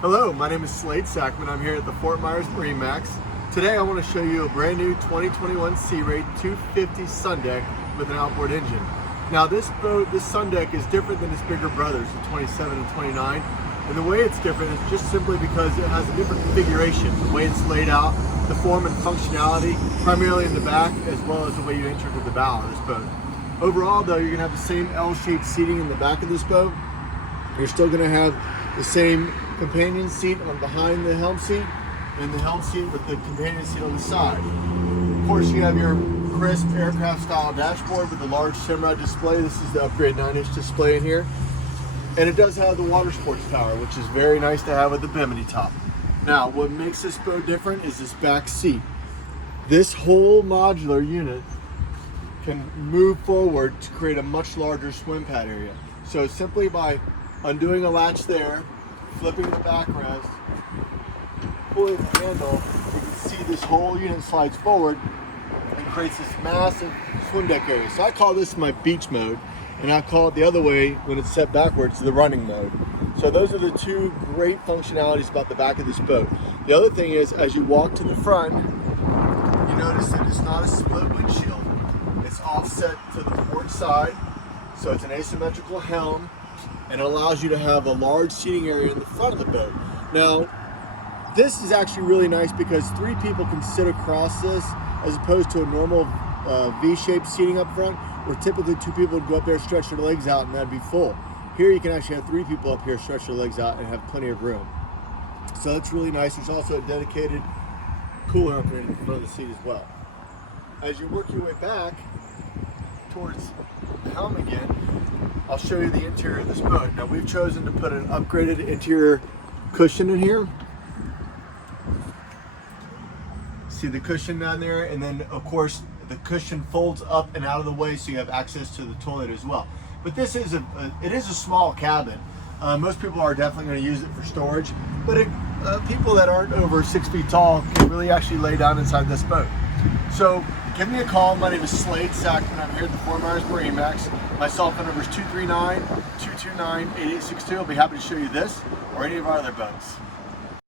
Hello, my name is Slade Sackman. I'm here at the Fort Myers MarineMax. Today I want to show you a brand new 2021 Sea Ray 250 sun deck with an outboard engine. Now this boat, this sun deck is different than its bigger brothers, the 27 and 29. And the way it's different is just simply because it has a different configuration. The way it's laid out, the form and functionality, primarily in the back, as well as the way you enter to the bow of this boat. Overall though, you're going to have the same L-shaped seating in the back of this boat. You're still going to have the same companion seat on behind the helm seat and the helm seat with the companion seat on the side. Of course, you have your crisp aircraft style dashboard with a large Simrad display. This is the upgrade 9-inch display in here. And it does have the water sports tower, which is very nice to have with the bimini top. Now, what makes this boat different is this back seat. This whole modular unit can move forward to create a much larger swim pad area. So simply by undoing a latch there, flipping the backrest, pulling the handle, you can see this whole unit slides forward and creates this massive swim deck area. So I call this my beach mode, and I call it the other way when it's set backwards, the running mode. So those are the two great functionalities about the back of this boat. The other thing is, as you walk to the front, you notice that it's not a split windshield. It's offset to the port side, so it's an asymmetrical helm, and it allows you to have a large seating area in the front of the boat. Now, this is actually really nice because 3 people can sit across this as opposed to a normal V-shaped seating up front, where typically 2 people would go up there, stretch their legs out, and that'd be full. Here you can actually have 3 people up here stretch their legs out and have plenty of room. So that's really nice. There's also a dedicated cooler up here in the front of the seat as well. As you work your way back towards the helm again, I'll show you the interior of this boat. Now we've chosen to put an upgraded interior cushion in here. See the cushion down there, and then of course the cushion folds up and out of the way so you have access to the toilet as well. But this is it is a small cabin. Most people are definitely going to use it for storage, but people that aren't over 6 feet tall can really actually lay down inside this boat. So give me a call. My name is Slade Sackman. I'm here at the Fort Myers MarineMax. My cell phone number is 239-229-8862. I'll be happy to show you this or any of our other boats.